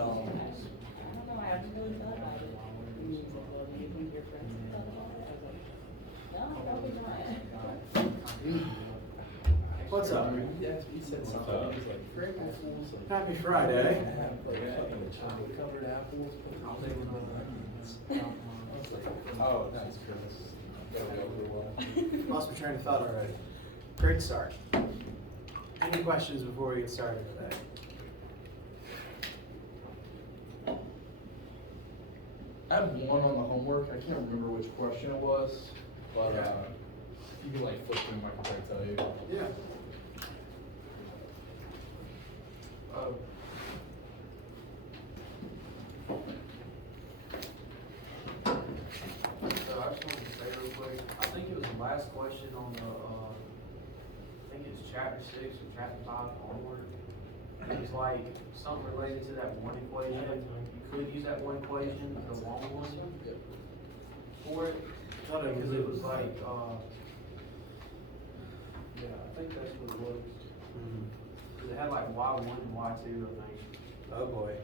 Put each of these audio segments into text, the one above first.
tell them. I don't know, I haven't really thought about it. You said, well, do you think your friends can talk about it? I was like, no, probably not. What's up? Yeah, he said something. He was like, great apples. Happy Friday. Covered apples. I'll take one of Oh, nice, Chris. Gotta go for a while. Lost my train of thought already. Great start. Any questions before we get started today? I have one on the homework. I can't remember which question it was, but if you can like flip through, I can try to tell you. Yeah. So I just wanted to say real quick, I think it was the last question on the, I think it's chapter 6 or chapter 5 onward. It was like something related to that one equation. You could use that one equation, the long one, for it. Because it was like, yeah, I think that's what it was. Because it had like Y1 and Y2, I think. Oh boy.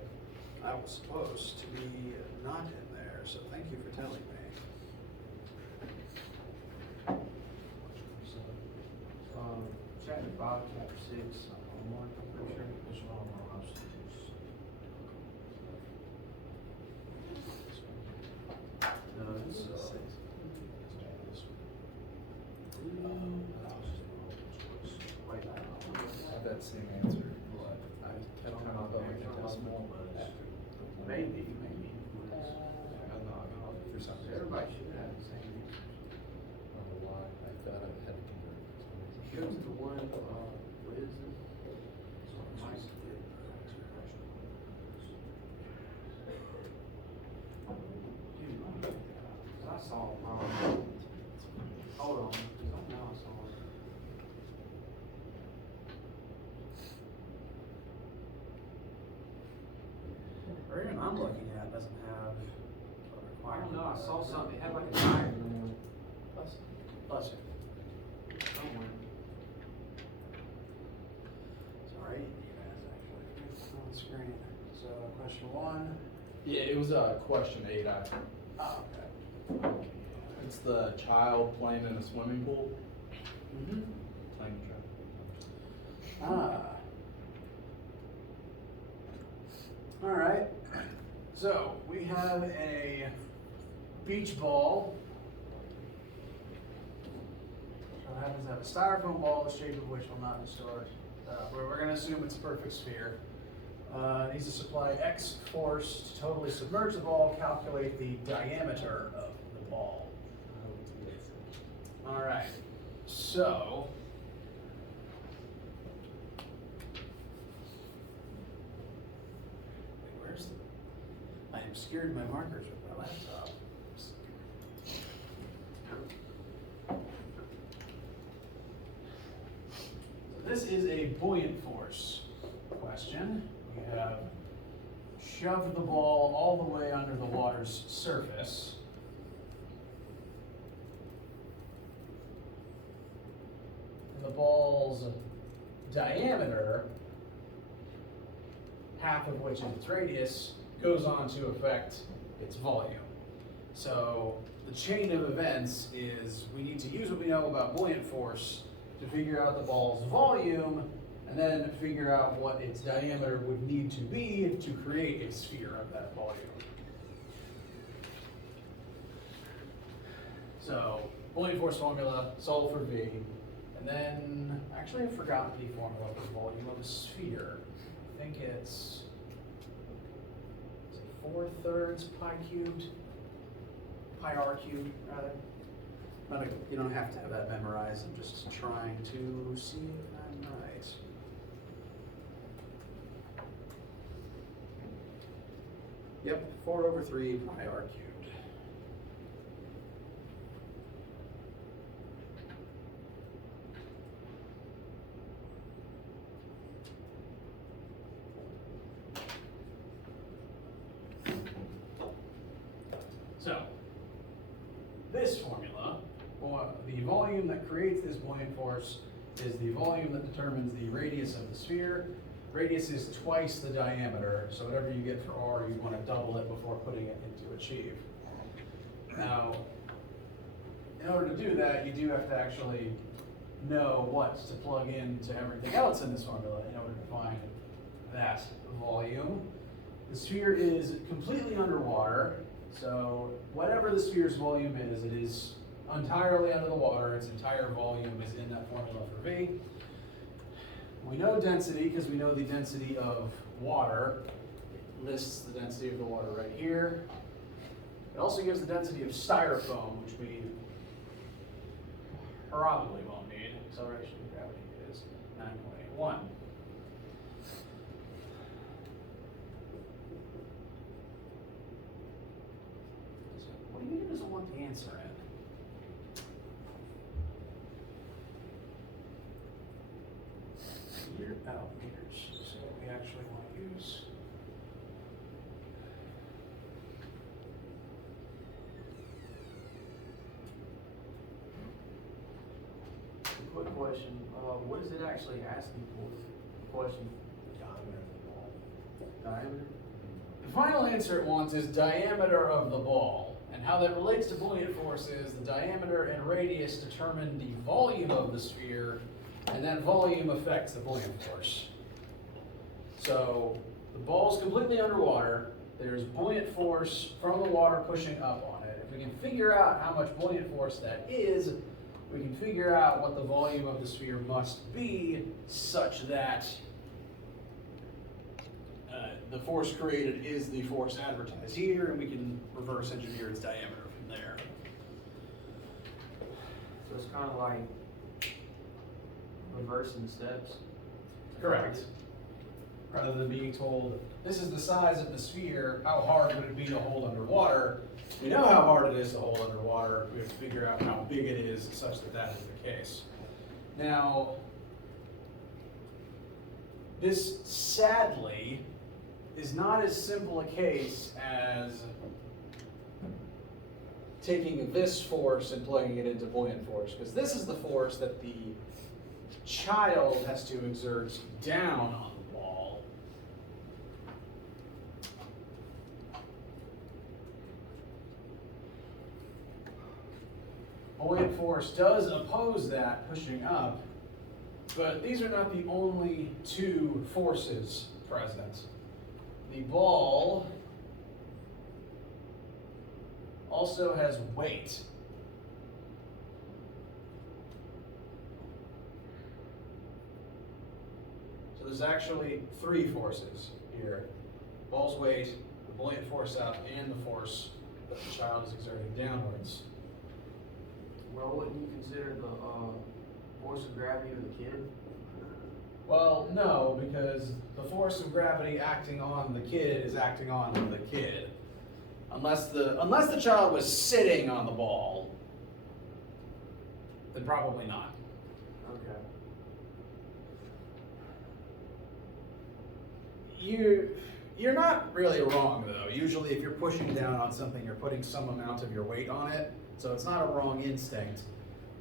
I was supposed to be not in there, so thank you for telling me. So, chapter 5, chapter 6, onward, I'm pretty sure. Which one am I No, it's wait, I have that same answer, but I don't know about like a decimal. maybe. For some reason. Everybody should have the same answer. I don't know why. I thought I had to convert. Go to the one, what is it? Mike did. I saw it wrong. Hold on, because I know I saw it. Or even I'm looking at doesn't have a I requirement. don't know, I saw something, it had like a diagram Bless you. somewhere. Sorry, you guys actually on the screen. So question 1. Yeah, it was question 8. Oh, okay. It's the child playing in a swimming pool. Mm-hmm. Playing All right. So we have a beach ball. So it happens to have a styrofoam ball, the shape of which will not distort. We're going to assume it's a perfect sphere. Needs to supply X force to totally submerge the ball. Calculate the diameter of the ball. All right. So. Where's the? I obscured my markers with my laptop. So this is a buoyant force question. We have shoved the ball all the way under the water's surface. The ball's diameter, half of which is its radius, goes on to affect its volume. So the chain of events is we need to use what we know about buoyant force to figure out the ball's volume and then figure out what its diameter would need to be to create a sphere of that volume. So buoyant force formula, solve for V. And then, actually I forgot the formula for the volume of a sphere. I think it's 4/3 pi cubed, pi r cubed rather. You don't have to have that memorized, I'm just trying to see if I'm right. Yep, 4/3 pi r cubed. So, this formula, the volume that creates this buoyant force is the volume that determines the radius of the sphere. Radius is twice the diameter, so whatever you get for R, you want to double it before putting it into achieve. Now, in order to do that, you do have to actually know what to plug into everything else in this formula in order to find that volume. The sphere is completely underwater, so whatever the sphere's volume is, it is entirely under the water. Its entire volume is in that formula for V. We know density because we know the density of water. It lists the density of the water right here. It also gives the density of styrofoam, which we probably won't need. Acceleration of gravity is 9.81. So what do you mean it doesn't want the answer in? Meters. So we actually want to use Quick question, what is it actually asking for? Question. Diameter? the final answer it wants is diameter of the ball. And how that relates to buoyant force is the diameter and radius determine the volume of the sphere, and that volume affects the buoyant force. So the ball's completely underwater. There's buoyant force from the water pushing up on it. If we can figure out how much buoyant force that is, we can figure out what the volume of the sphere must be such that the force created is the force advertised here, and we can reverse engineer its diameter from there. So it's kind of like reversing steps? Correct. Rather than being told, this is the size of the sphere, how hard would it be to hold underwater? We know how hard it is to hold underwater. We have to figure out how big it is such that that is the case. Now, this sadly is not as simple a case as taking this force and plugging it into buoyant force, because this is the force that the child has to exert down on the ball. Buoyant force does oppose that pushing up, but these are not the only two forces present. The ball also has weight. So there's actually three forces here. Ball's weight, the buoyant force up, and the force that the child is exerting downwards. Well, wouldn't you consider the force of gravity of the kid? Well, no, because the force of gravity acting on the kid is acting on the kid. Unless the child was sitting on the ball, then probably not. Okay. You're not really wrong though. Usually if you're pushing down on something, you're putting some amount of your weight on it, so it's not a wrong instinct.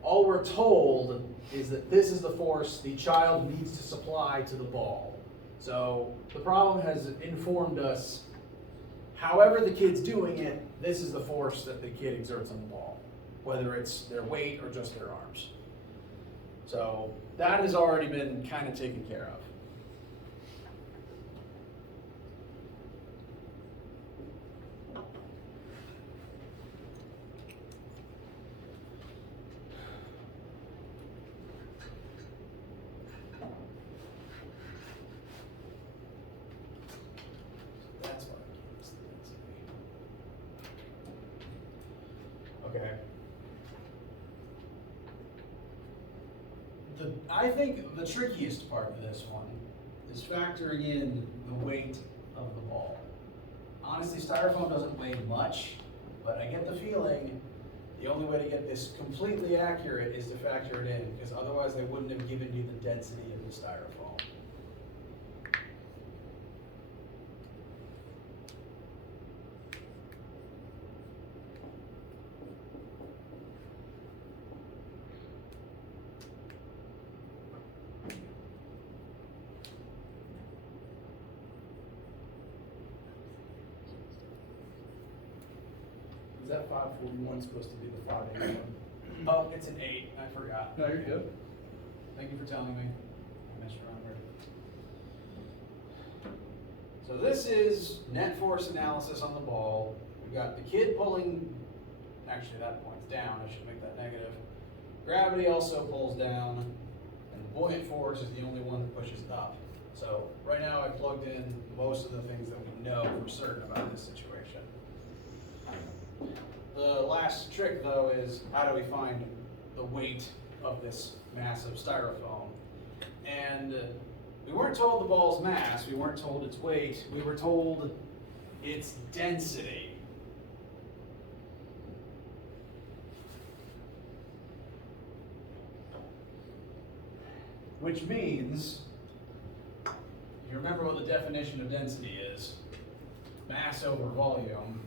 All we're told is that this is the force the child needs to supply to the ball. So the problem has informed us, however the kid's doing it, this is the force that the kid exerts on the ball, whether it's their weight or just their arms. So that has already been kind of taken care of. That's why it gives the density. Okay. I think the trickiest part of this one is factoring in the weight of the ball. Honestly, styrofoam doesn't weigh much, but I get the feeling the only way to get this completely accurate is to factor it in, because otherwise they wouldn't have given you the density of the styrofoam. that 541 supposed to be the 581? Oh, it's an 8, I forgot. No, you're good. Thank you for telling me. I misremembered. So this is net force analysis on the ball. We've got the kid pulling, actually that point's down, I should make that negative. Gravity also pulls down, and the buoyant force is the only one that pushes up. So right now I plugged in most of the things that we know for certain about this situation. The last trick though is how do we find the weight of this massive styrofoam? And we weren't told the ball's mass, we weren't told its weight, we were told its density. Which means, you remember what the definition of density is, mass over volume.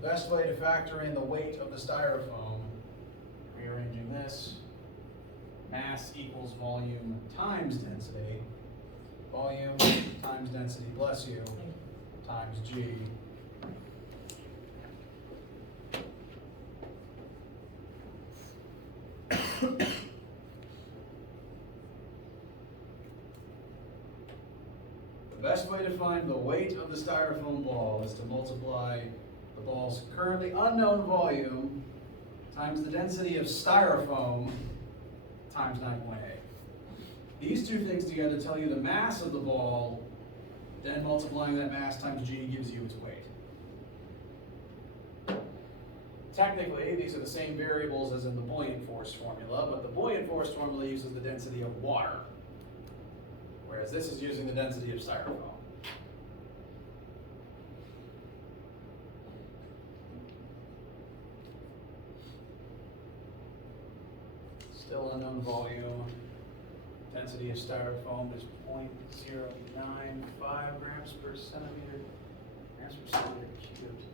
The best way to factor in the weight of the styrofoam, rearranging this, mass equals volume times density, volume times density, bless you, times G. The best way to find the weight of the styrofoam ball is to multiply the ball's currently unknown volume times the density of styrofoam times 9.8. These two things together tell you the mass of the ball, then multiplying that mass times G gives you its weight. Technically, these are the same variables as in the buoyant force formula, but the buoyant force formula uses the density of water, whereas this is using the density of styrofoam. Still unknown volume. Density of styrofoam is 0.095 grams per centimeter, grams per centimeter cubed.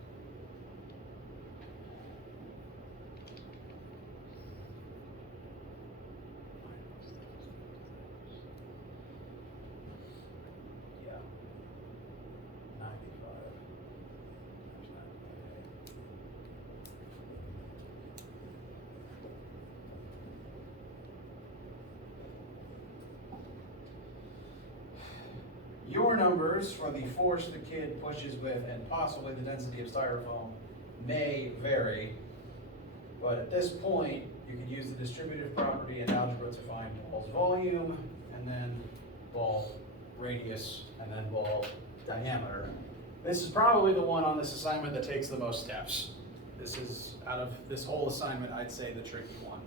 Yeah. 95 times 9.8. Your numbers for the force the kid pushes with and possibly the density of styrofoam may vary, but at this point you can use the distributive property in algebra to find ball's volume, and then ball radius, and then ball diameter. This is probably the one on this assignment that takes the most steps. This is, out of this whole assignment, I'd say the tricky one.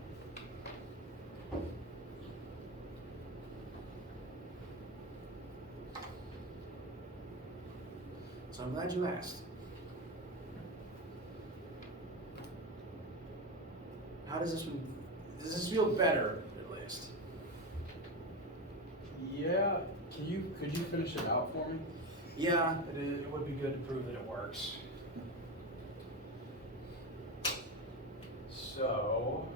So I'm glad you asked. How does this feel better, at least? Yeah, could you finish it out for me? Yeah, it would be good to prove that it works. So,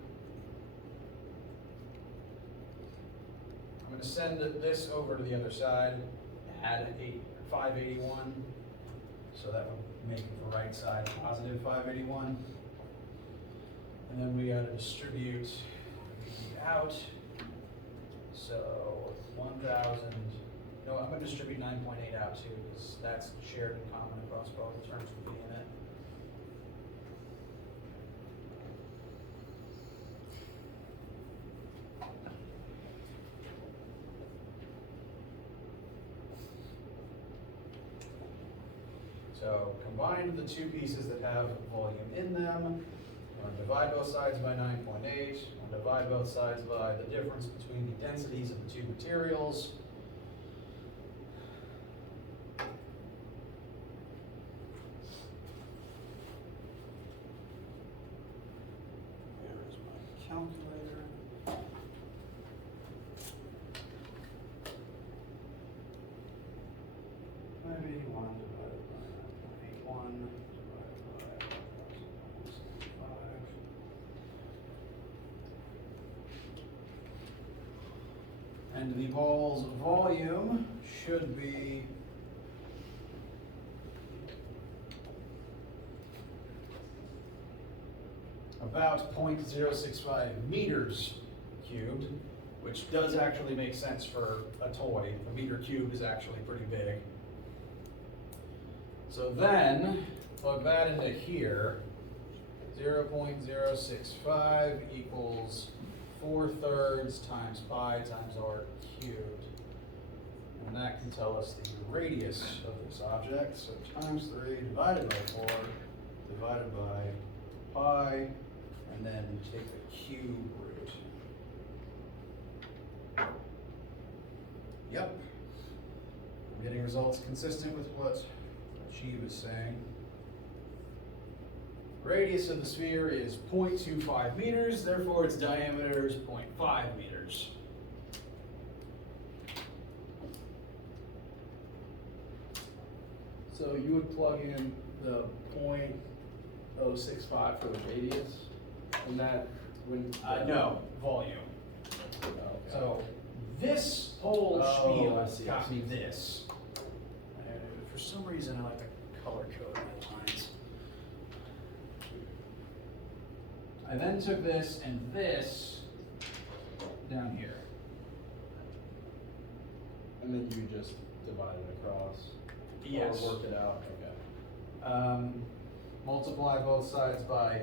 I'm going to send this over to the other side, add 581, so that would make the right side positive 581. And then we got to distribute the out. So 1,000, no, I'm going to distribute 9.8 out too, because that's shared in common across both terms of B in it. So combine the two pieces that have volume in them. I'm going to divide both sides by 9.8. I'm going to divide both sides by the difference between the densities of the two materials. There is my calculator. $581 divided by 9.81 divided by 1,075. And the ball's volume should be about 0.065 meters cubed, which does actually make sense for a toy. A meter cubed is actually pretty big. So then, plug that into here. 0.065 equals 4/3 times pi times r cubed. And that can tell us the radius of this object. So times 3 divided by 4 divided by pi, and then take the cube root. Yep. We're getting results consistent with what she was saying. Radius of the sphere is 0.25 meters, therefore its diameter is 0.5 meters. So you would plug in the 0.065 for the radius, and that when No, volume. Okay. So this whole Oh, spiel I see, I got me see. this. For some reason, I like to color code my lines. I then took this and this down here. And then you just divide it across. Yes. Or work it out. Okay. Multiply both sides by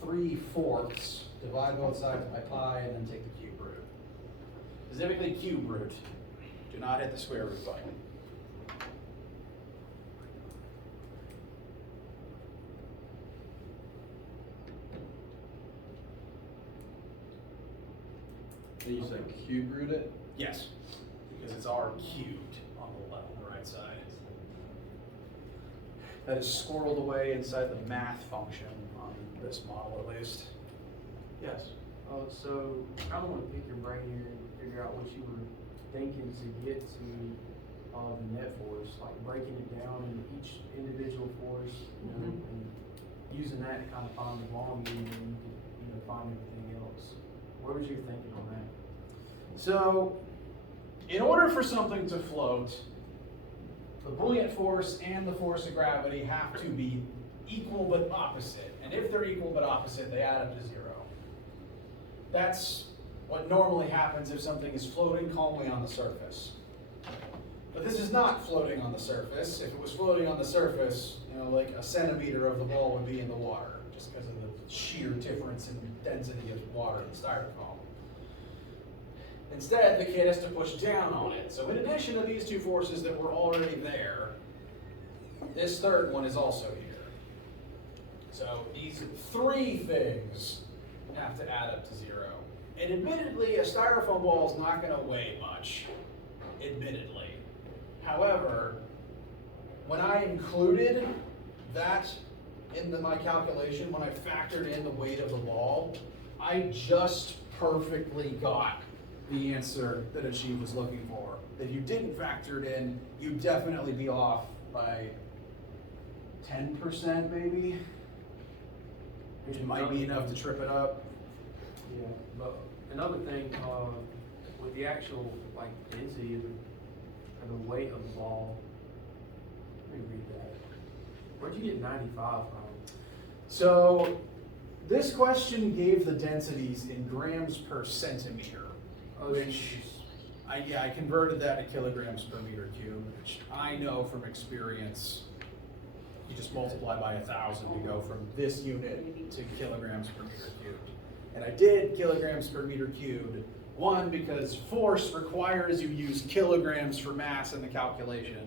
3/4, divide both sides by pi, and then take the cube root. Specifically cube root. Do not hit the square root button. And you said cube root it? Yes, because it's r cubed on the left, on the right side. That is squirreled away inside the math function on this model at least. Yes. So I kind of want to pick your brain here and figure out what you were thinking to get to the net force, like breaking it down into each individual force, and using that to kind of find the volume, and then you can, find everything else. What was your thinking on that? So, in order for something to float, the buoyant force and the force of gravity have to be equal but opposite. And if they're equal but opposite, they add up to 0. That's what normally happens if something is floating calmly on the surface. But this is not floating on the surface. If it was floating on the surface, like a centimeter of the ball would be in the water, just because of the sheer difference in density of water in the styrofoam. Instead, the kid has to push down on it. So in addition to these two forces that were already there, this third one is also here. So these 3 things have to add up to 0. And admittedly, a styrofoam ball is not going to weigh much, admittedly. However, when I included that in my calculation, when I factored in the weight of the ball, I just perfectly got the answer that Achieve was looking for. If you didn't factor it in, you'd definitely be off by 10% maybe, which might be enough to trip it up. Yeah, but another thing, with the actual density of the weight of the ball, let me read that. Where'd you get 95 from? So this question gave the densities in grams per centimeter, which I converted that to kilograms per meter cubed, which I know from experience, you just multiply by 1,000 to go from this unit to kilograms per meter cubed. And I did kilograms per meter cubed, one, because force requires you use kilograms for mass in the calculation,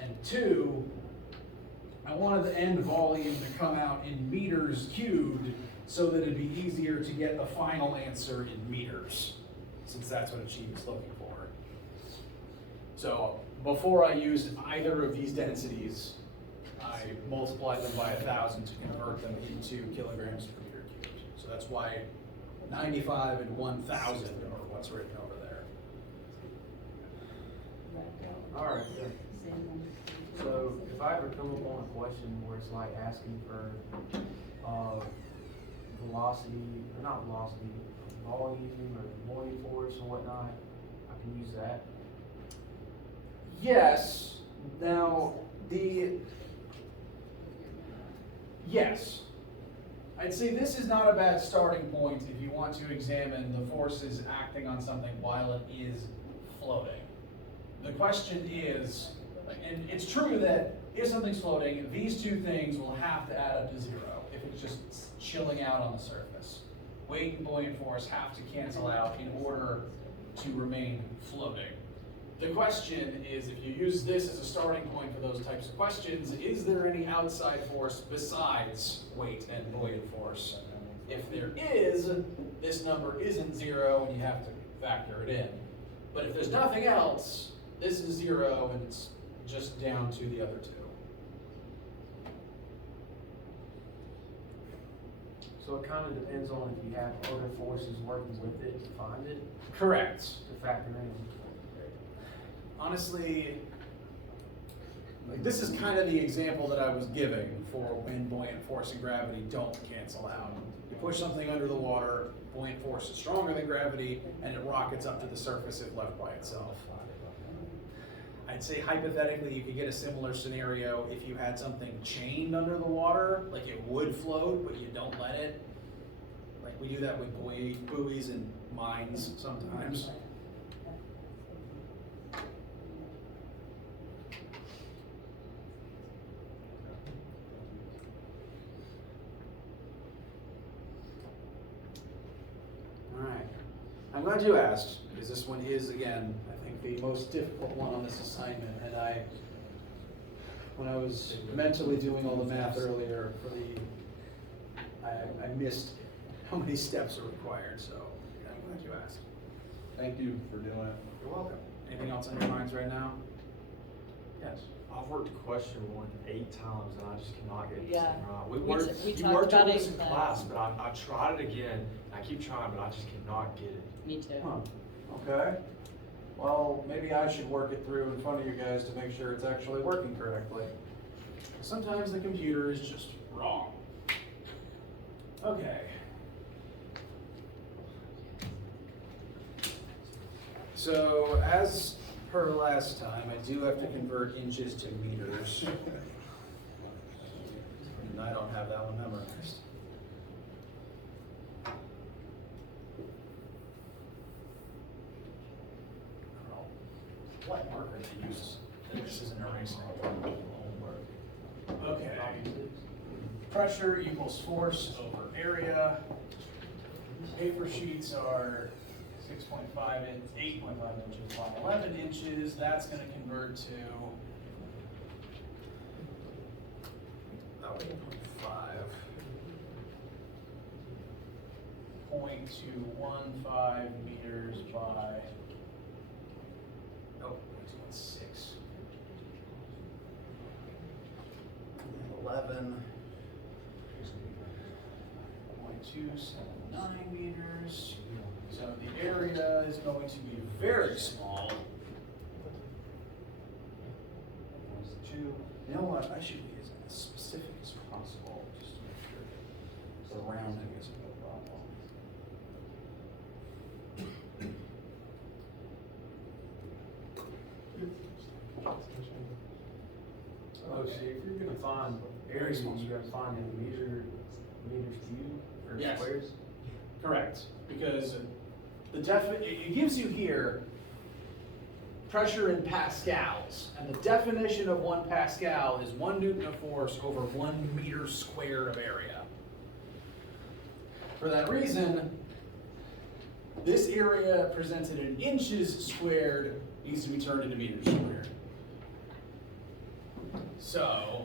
and 2, I wanted the end volume to come out in meters cubed so that it'd be easier to get the final answer in meters, since that's what Achieve is looking for. So before I used either of these densities, I multiplied them by 1,000 to convert them into kilograms per meter cubed. So that's why 95 and 1,000 are what's written over there. All right. So if I ever come upon a question where it's asking for velocity, or not velocity, volume or buoyant force or whatnot, I can use that. Yes. Now, yes. I'd say this is not a bad starting point if you want to examine the forces acting on something while it is floating. The question is, and it's true that if something's floating, these two things will have to add up to 0 if it's just chilling out on the surface. Weight and buoyant force have to cancel out in order to remain floating. The question is, if you use this as a starting point for those types of questions, is there any outside force besides weight and buoyant force? If there is, this number isn't 0 and you have to factor it in. But if there's nothing else, this is 0 and it's just down to the other two. So it kind of depends on if you have other forces working with it to find it, Correct. to factor in. Honestly, like this is kind of the example that I was giving for when buoyant force and gravity don't cancel out. You push something under the water, buoyant force is stronger than gravity, and it rockets up to the surface if left by itself. I'd say hypothetically you could get a similar scenario if you had something chained under the water, like it would float, but you don't let it. Like we do that with buoys and mines sometimes. Alright, I'm glad you asked, because this one is, again, I think the most difficult one on this assignment, and when I was mentally doing all the math earlier for I missed how many steps are required, so I'm glad you asked. Thank you for doing it. You're welcome. Anything else on your minds right now? Yes. I've worked question 1 8 times and I just cannot get this Yeah. thing right. We We talked worked about on it this in in class, class. but I tried it again. I keep trying, but I just cannot get it. Me too. Huh, okay. Well, maybe I should work it through in front of you guys to make sure it's actually working correctly. Sometimes the computer is just wrong. Okay. So, as per last time, I do have to convert inches to meters. And I don't have that one memorized. I don't know what marker they use. This isn't erasing. Okay. Pressure equals force over area. Paper sheets are 6.5 and 8.5 inches by 11 inches. That's going to convert to 0.215 meters by 0.6. 11.279 meters. So the area is going to be very small. You know what? I should be as specific as possible just to make sure the rounding isn't a problem. Oh, so if you're gonna find areas, you gotta find in meters cubed or Yes. squares? Correct, because it gives you here pressure in pascals, and the definition of 1 Pascal is 1 Newton of force over 1 meter squared of area. For that reason, this area presented in inches squared needs to be turned into meters squared. So,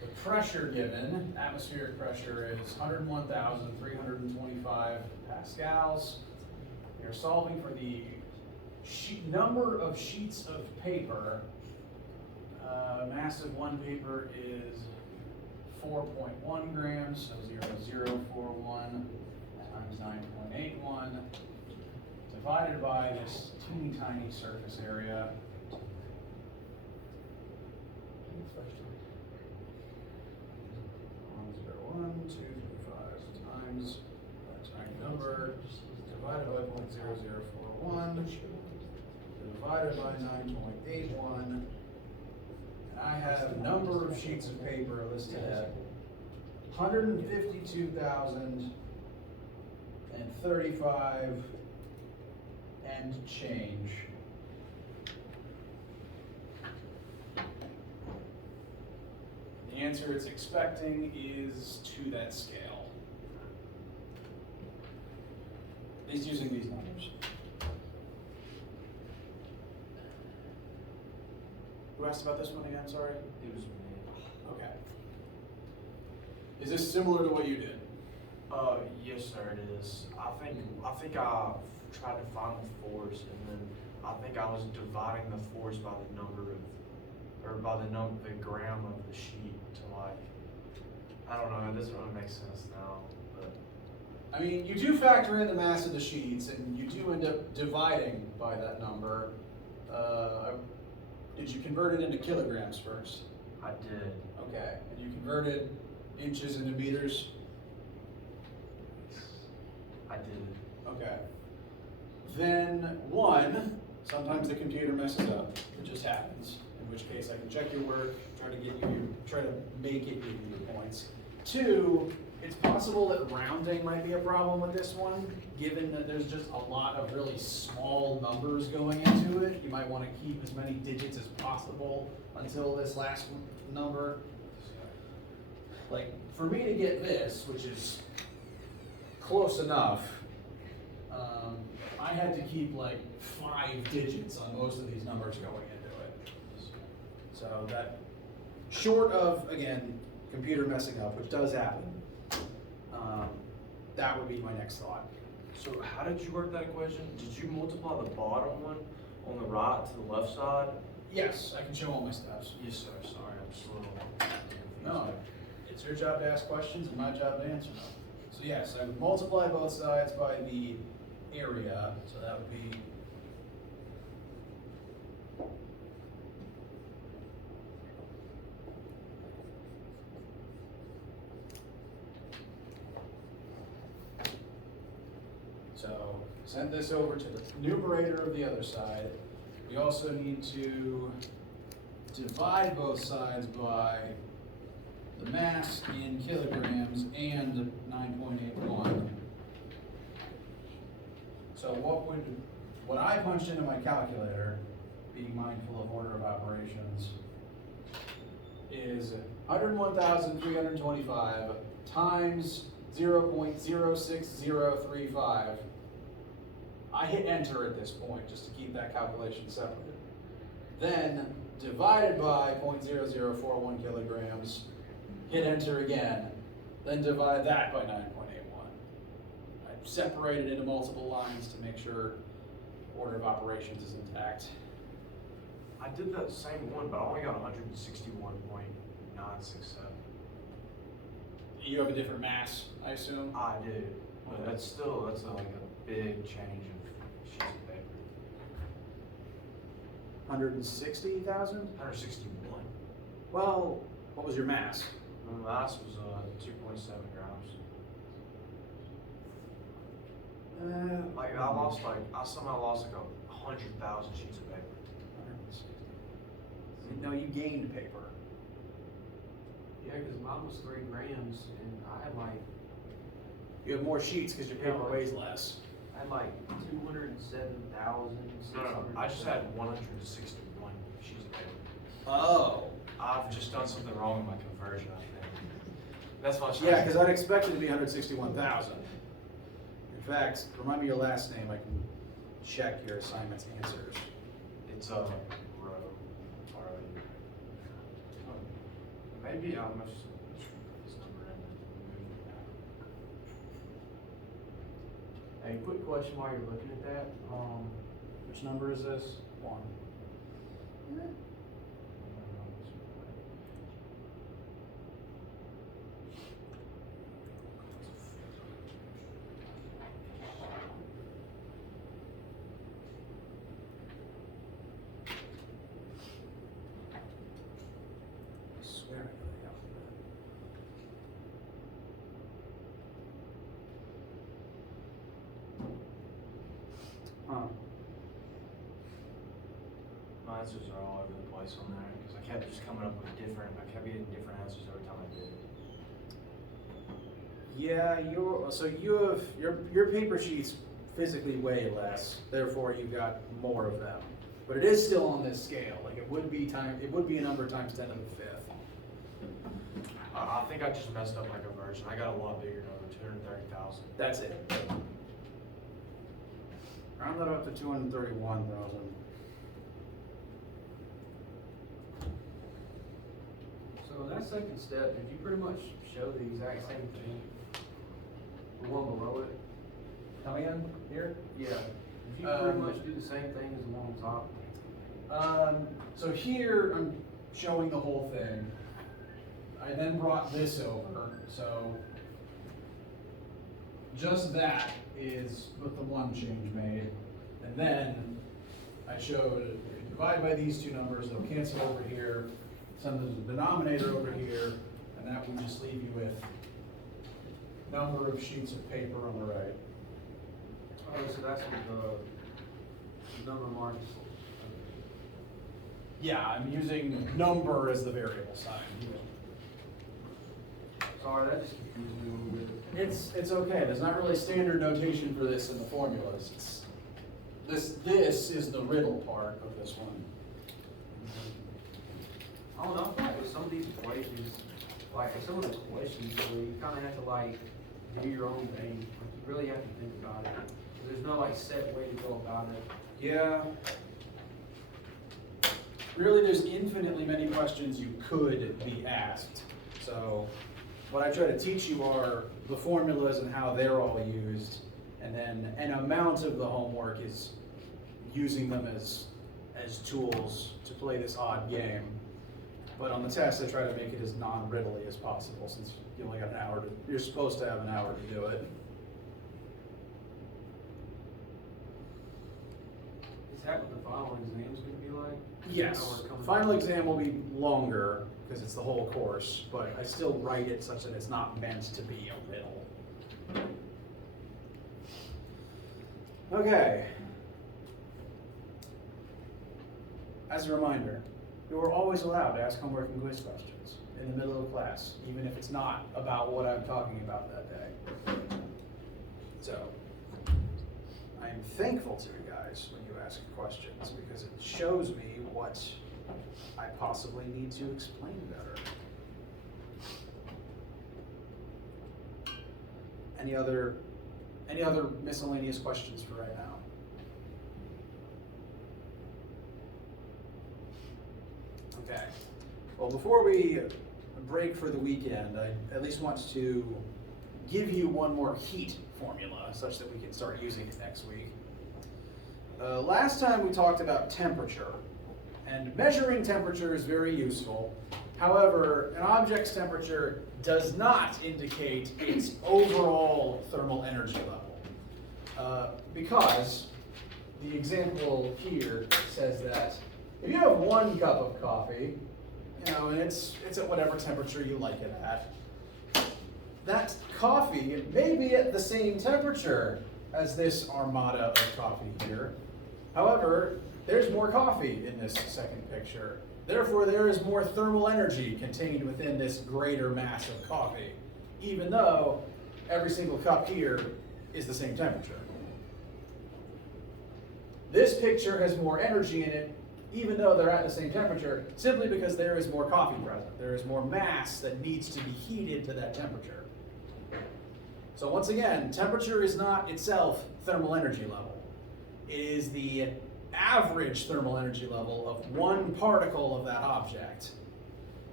the pressure given, atmospheric pressure, is 101,325 pascals. You're solving for the number of sheets of paper. Mass of one paper is 4.1 grams, so 0.041 times 9.81 divided by this teeny tiny surface area. 101,235 times that tiny number divided by 0.0041 divided by 9.81. And I have number of sheets of paper listed at 152,035 and change. The answer it's expecting is to that scale. At least using these numbers. Who asked about this one again, sorry? It was me. Okay. Is this similar to what you did? Yes, sir, it is. I think I tried to find the force, and then I think I was dividing the force by the number of, or by the gram of the sheet to like, I don't know, it doesn't really make sense now, but. I mean, you do factor in the mass of the sheets, and you do end up dividing by that number. Did you convert it into kilograms first? I did. Okay, and you converted inches into meters? I did. Okay. Then sometimes the computer messes up, it just happens, in which case I can check your work, try to make it give you your points. 2, it's possible that rounding might be a problem with this one, given that there's just a lot of really small numbers going into it. You might want to keep as many digits as possible until this last number. Like, for me to get this, which is close enough, I had to keep like 5 digits on most of these numbers going into it. So that, short of, again, computer messing up, which does happen, that would be my next thought. So how did you work that equation? Did you multiply the bottom one on the right to the left side? Yes, I can show all my steps. Yes, sir, sorry, I'm just a little confused. No, it's your job to ask questions and my job to answer them. So yes, I would multiply both sides by the area, so that would be so send this over to the numerator of the other side. We also need to divide both sides by the mass in kilograms and 9.81. So what I punched into my calculator, being mindful of order of operations, is 101,325 times 0.06035. I hit enter at this point just to keep that calculation separated. Then divided by 0.0041 kilograms, hit enter again, then divide that by 9.81. I separated into multiple lines to make sure order of operations is intact. I did that same one, but I only got 161.967. You have a different mass, I assume? I do, but that's like a big change of sheets of paper. 160,000? 161. Well, what was your mass? My mass was 2.7 grams. Like I somehow lost like 100,000 sheets of paper. 160. No, you gained paper. Yeah, because mine was 3 grams, and I had like, You have more sheets because your paper weighs less. 207,600. No, I just had 161 sheets of paper. Oh. I've just done something wrong in my conversion, I think. That's why. Yeah, because I'd expect it to be 161,000. In fact, remind me your last name. I can check your assignment's answers. It's row. Maybe I must this number in. Hey, quick question while you're looking at that. Which number is this? 1. I swear I know the alphabet. Huh. My answers are all over the place on there because I kept just coming up with I kept getting different answers every time I did it. Yeah, your paper sheets physically weigh less, therefore you've got more of them. But it is still on this scale. Like it would be a number times 10 to the 5th. I think I just messed up my conversion. I got a lot bigger number, 230,000. That's it. Round that up to 231,000. So in that second step, did you pretty much show the exact same thing? The one below it? Come again here? Yeah. Did you pretty much do the same thing as the one on top? So here I'm showing the whole thing. I then brought this over, so just that is with the one change made. And then I showed if you divide by these two numbers, they'll cancel over here, send the denominator over here, and that will just leave you with number of sheets of paper on the right. Oh, so that's what the number marks. Yeah, I'm using number as the variable sign. Sorry, that just confused me a little bit. It's okay. There's not really standard notation for this in the formulas. This is the riddle part of this one. I don't know, I feel like with some of these equations, like some of the questions, where you kind of have to like do your own thing. Like you really have to think about it. There's no like set way to go about it. Yeah. Really, there's infinitely many questions you could be asked. So what I try to teach you are the formulas and how they're all used, and then an amount of the homework is using them as tools to play this odd game. But on the test, I try to make it as non-riddly as possible, since you only got an hour you're supposed to have an hour to do it. Is that what the final exam is going to be like? Yes, How we're coming final up? exam will be longer because it's the whole course, but I still write it such that it's not meant to be a riddle. Okay. As a reminder, you are always allowed to ask homework and quiz questions in the middle of class, even if it's not about what I'm talking about that day. So, I am thankful to you guys when you ask questions, because it shows me what I possibly need to explain better. Any other miscellaneous questions for right now? Okay. Well, before we break for the weekend, I at least want to give you one more heat formula such that we can start using it next week. Last time we talked about temperature, and measuring temperature is very useful. However, an object's temperature does not indicate its overall thermal energy level. Because the example here says that if you have 1 cup of coffee, and it's at whatever temperature you like it at, that coffee may be at the same temperature as this armada of coffee here. However, there's more coffee in this second picture. Therefore, there is more thermal energy contained within this greater mass of coffee, even though every single cup here is the same temperature. This picture has more energy in it, even though they're at the same temperature, simply because there is more coffee present. There is more mass that needs to be heated to that temperature. So once again, temperature is not itself thermal energy level. It is the average thermal energy level of one particle of that object.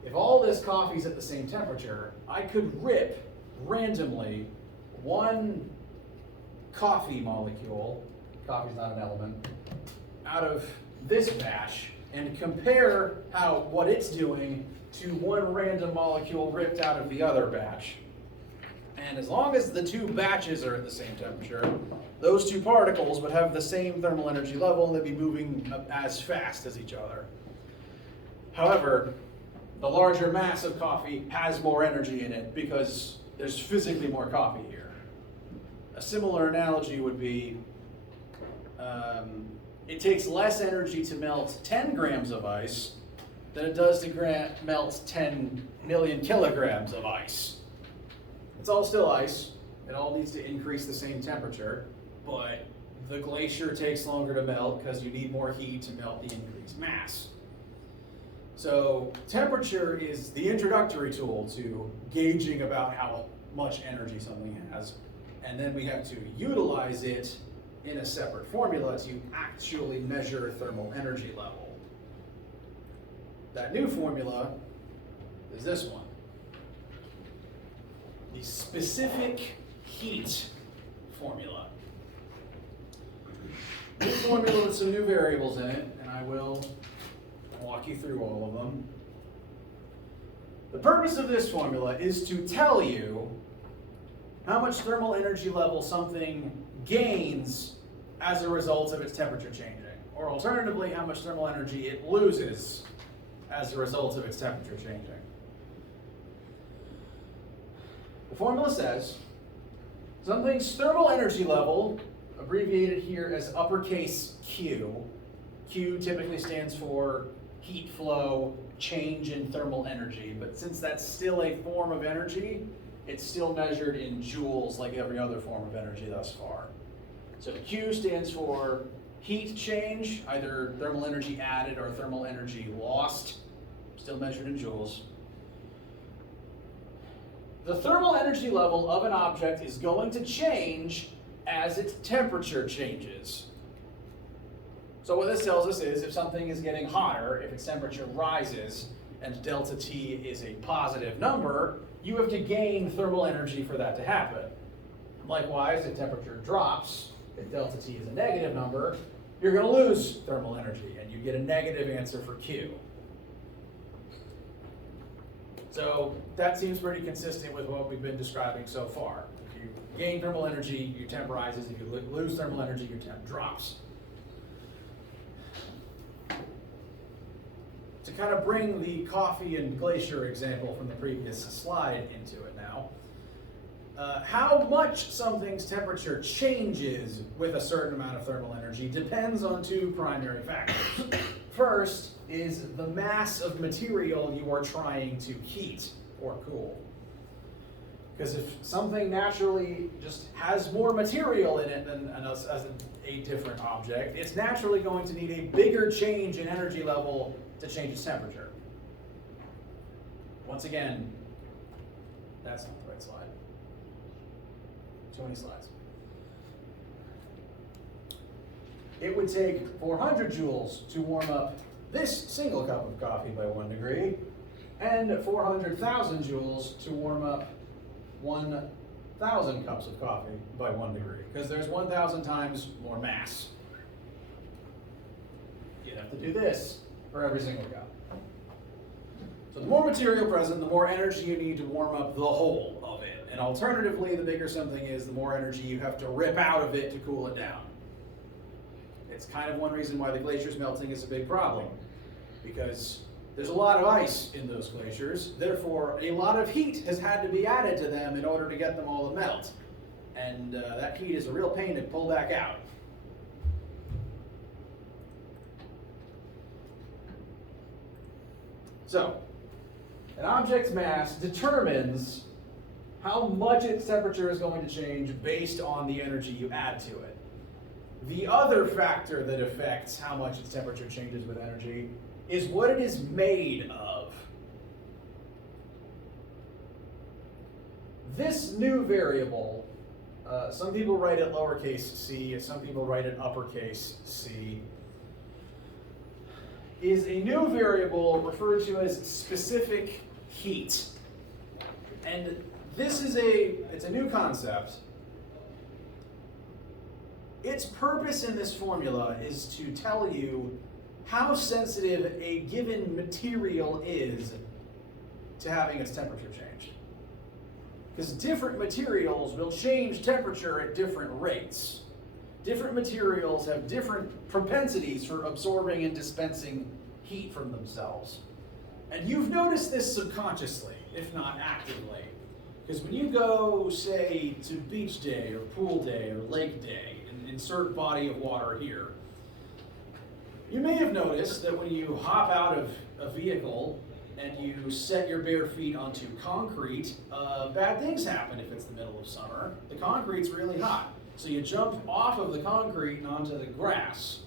If all this coffee is at the same temperature, I could rip randomly one coffee molecule, coffee's not an element, out of this batch and compare what it's doing to one random molecule ripped out of the other batch. And as long as the two batches are at the same temperature, those two particles would have the same thermal energy level and they'd be moving as fast as each other. However, the larger mass of coffee has more energy in it because there's physically more coffee here. A similar analogy would be, it takes less energy to melt 10 grams of ice than it does to melt 10 million kilograms of ice. It's all still ice. It all needs to increase the same temperature, but the glacier takes longer to melt because you need more heat to melt the increased mass. So temperature is the introductory tool to gauging about how much energy something has, and then we have to utilize it in a separate formula to actually measure thermal energy level. That new formula is this one. The specific heat formula. New formula with some new variables in it, and I will walk you through all of them. The purpose of this formula is to tell you how much thermal energy level something gains as a result of its temperature changing, or alternatively, how much thermal energy it loses as a result of its temperature changing. The formula says something's thermal energy level, abbreviated here as uppercase Q. Q typically stands for heat flow, change in thermal energy, but since that's still a form of energy, it's still measured in joules like every other form of energy thus far. So Q stands for heat change, either thermal energy added or thermal energy lost, still measured in joules. The thermal energy level of an object is going to change as its temperature changes. So what this tells us is if something is getting hotter, if its temperature rises, and delta T is a positive number, you have to gain thermal energy for that to happen. Likewise, if temperature drops, if delta T is a negative number, you're going to lose thermal energy, and you get a negative answer for Q. So that seems pretty consistent with what we've been describing so far. If you gain thermal energy, your temp rises. If you lose thermal energy, your temp drops. To kind of bring the coffee and glacier example from the previous slide into it now, how much something's temperature changes with a certain amount of thermal energy depends on two primary factors. First is the mass of material you are trying to heat or cool. Because if something naturally just has more material in it than a different object, it's naturally going to need a bigger change in energy level to change its temperature. Once again, that's not the right slide. Too many slides. It would take 400 joules to warm up this single cup of coffee by 1 degree, and 400,000 joules to warm up 1,000 cups of coffee by 1 degree, because there's 1,000 times more mass. You'd have to do this for every single cup. So the more material present, the more energy you need to warm up the whole of it. And alternatively, the bigger something is, the more energy you have to rip out of it to cool it down. It's kind of one reason why the glaciers melting is a big problem, because there's a lot of ice in those glaciers, therefore a lot of heat has had to be added to them in order to get them all to melt. And that heat is a real pain to pull back out. So, an object's mass determines how much its temperature is going to change based on the energy you add to it. The other factor that affects how much its temperature changes with energy is what it is made of. This new variable, some people write it lowercase c, some people write it uppercase c, is a new variable referred to as specific heat. And this is it's a new concept. Its purpose in this formula is to tell you how sensitive a given material is to having its temperature changed. Because different materials will change temperature at different rates. Different materials have different propensities for absorbing and dispensing heat from themselves. And you've noticed this subconsciously, if not actively. Because when you go, say, to beach day or pool day or lake day, and insert body of water here, you may have noticed that when you hop out of a vehicle and you set your bare feet onto concrete, bad things happen if it's the middle of summer. The concrete's really hot. So you jump off of the concrete and onto the grass,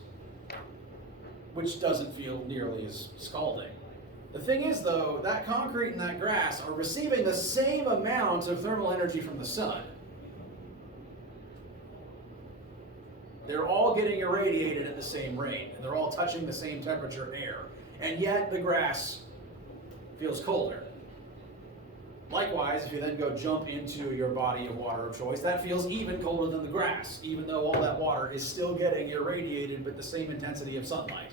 which doesn't feel nearly as scalding. The thing is, though, that concrete and that grass are receiving the same amount of thermal energy from the sun. They're all getting irradiated at the same rate, and they're all touching the same temperature air, and yet the grass feels colder. Likewise, if you then go jump into your body of water of choice, that feels even colder than the grass, even though all that water is still getting irradiated with the same intensity of sunlight.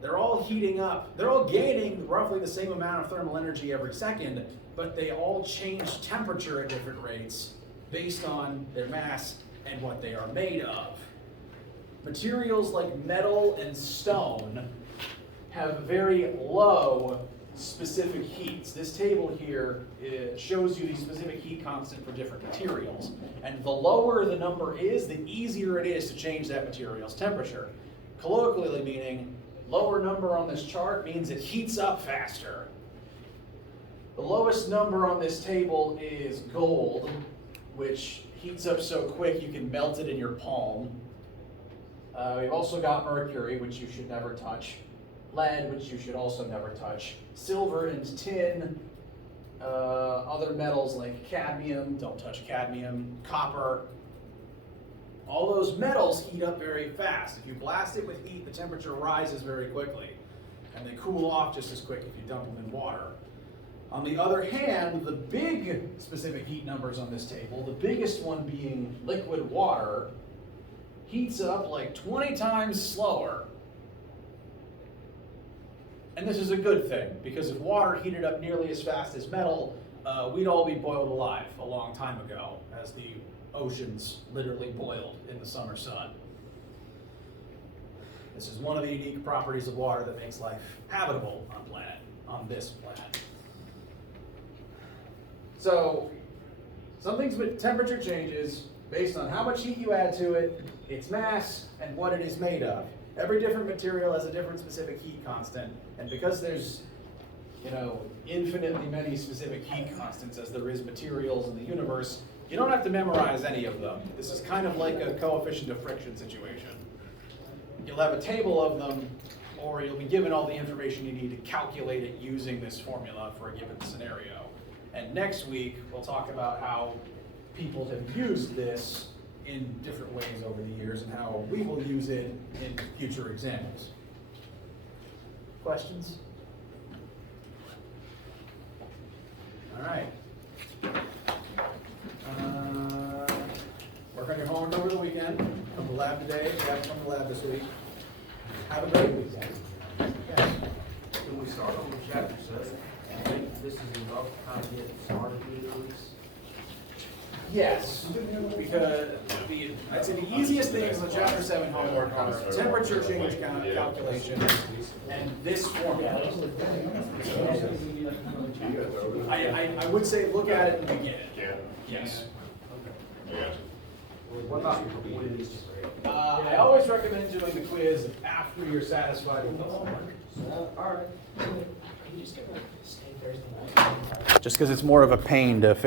They're all heating up. They're all gaining roughly the same amount of thermal energy every second, but they all change temperature at different rates based on their mass and what they are made of. Materials like metal and stone have very low specific heats. This table here shows you the specific heat constant for different materials. And the lower the number is, the easier it is to change that material's temperature. Colloquially meaning, lower number on this chart means it heats up faster. The lowest number on this table is gold, which heats up so quick you can melt it in your palm. We've also got mercury, which you should never touch. Lead, which you should also never touch. Silver and tin. Other metals like cadmium, don't touch cadmium. Copper. All those metals heat up very fast. If you blast it with heat, the temperature rises very quickly. And they cool off just as quick if you dump them in water. On the other hand, the big specific heat numbers on this table, the biggest one being liquid water, heats up like 20 times slower. And this is a good thing, because if water heated up nearly as fast as metal, we'd all be boiled alive a long time ago, as the oceans literally boiled in the summer sun. This is one of the unique properties of water that makes life habitable on this planet. So, something's with temperature changes based on how much heat you add to it, its mass, and what it is made of. Every different material has a different specific heat constant, and because there's, infinitely many specific heat constants as there is materials in the universe, you don't have to memorize any of them. This is kind of like a coefficient of friction situation. You'll have a table of them, or you'll be given all the information you need to calculate it using this formula for a given scenario. And next week, we'll talk about how people have used this in different ways over the years and how we will use it in future examples. Questions? All right. Work on your homework over the weekend. Come to lab today. If you haven't come to lab this week, have a great weekend. Yes. Can we start on chapter 7? I think this is enough to kind of get started with at least. Yes, because I'd say the easiest things in the chapter 7 homework are temperature change calculation and this formula. I would say look at it and begin. Yes. What about your quiz? I always recommend doing the quiz after you're satisfied with the homework. All right. Just because it's more of a pain to fix